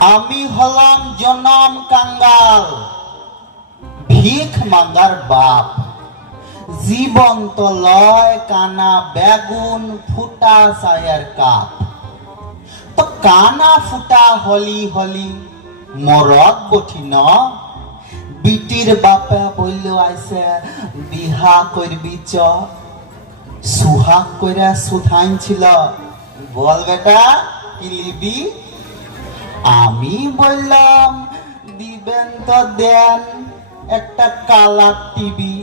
আমি হলাম জনম কাঙ্গাল, ভিখ মাঙ্গার বাপ। জীবন্ত লয় কানা বেগুন ফুটা সায়ের কাপ। তো কানা ফুটা হলি হলি মরদ বঠি ন বিটির বাপে বলল আইছে বিহা করবি চ। সুহাগ কইরা সুধাইন ছিল। বল বেটা, কি লিবি আমি বললাম, দিবেন তো দেন একটা কালার টিভি।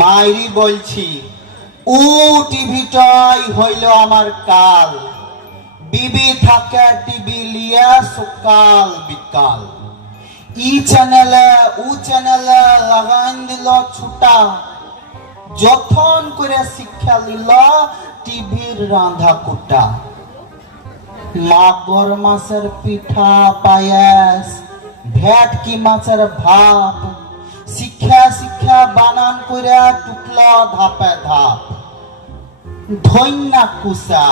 মাইরি বলছি, ও টিভিটাই হইল আমার কাল। বিবি থাকে টিভি লিয়া সকাল বিকাল। ই চ্যানেলে ও চ্যানেলে লাগাইন দিল ছুটা। যখন করে শিক্ষা দিল টিভির রাধা কুটা। মাগর মাছের পিঠা পায়াস, ভেটকি মাছের ভাত, শিক্ষা শিক্ষা বানান করে টুকলা ধাপে ধাপ। ধন্যা কুসা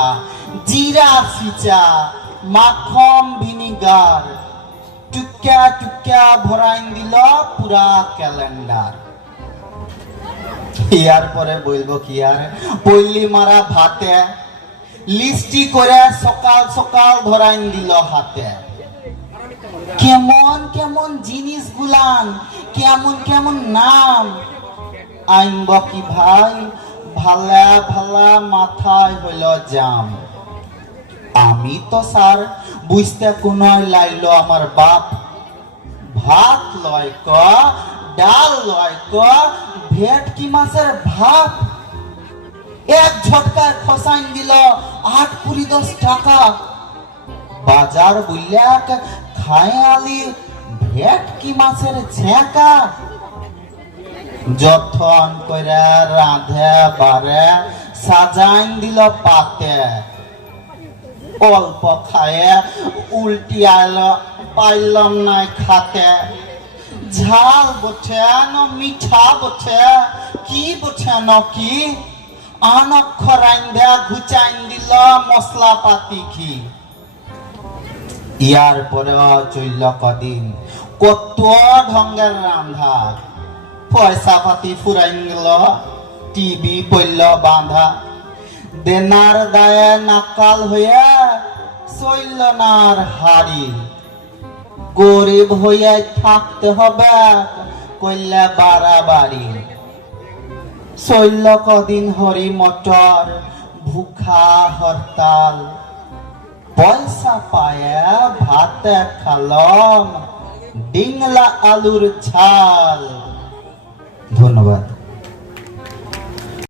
জিরা ফিচা মাখন ভিনিগার টুকা টুকা ভরাইন দিল পুরা ক্যালেন্ডার। ইয়ার পরে বলব কি আর? পল্লি মারা ভাতে। লিস্টি করে সকাল সকাল ধরাইন দিল হাতে। কেমন কেমন জিনিস গুলান, কেমন কেমন নাম। আইনব কি ভাই, ভালা ভালা মাথায় হইল জাম। আমি তো স্যার বুঝতে কোন লাইলো আমার বাপ। ভাত লয় ক ডাল লয় ক ভেটকি মাছের ভাত। এক ঝটকায় খসাইন দিল, আট কুড়ি দশ টাকা। বাজার বুল্যাক খায় আলি ভেটকি মাছের ঝেঁকা যথন করে রাধে বারে সাজাইন দিল পাতে। অল্প খায়ে উল্টি আইল, পাইলাম নাই খাতে। ঝাল বঠে ন, মিঠা বঠে, কি বঠে ন কি? আন অক্ষর আইন্দা ঘুচাইন দিল মশলা পাতি কি ইয়ার পরে চলল কদিন কত ঢঙ্গের রান্ধা পয়সা পাতি ফুরাইন গেল টিভি পড়ল বাঁধা। দেনার দায়ে নাকাল হইয়া চলল নার হাড়ি। গরিব হইয়া থাকতে হবে, কইলে বাড়াবাড়ি। চলল কদিন হরি মটর ভুখা হরতাল। পয়সা পায়া ভাত খালম ডিংলা আলুর ছাল ধন্যবাদ।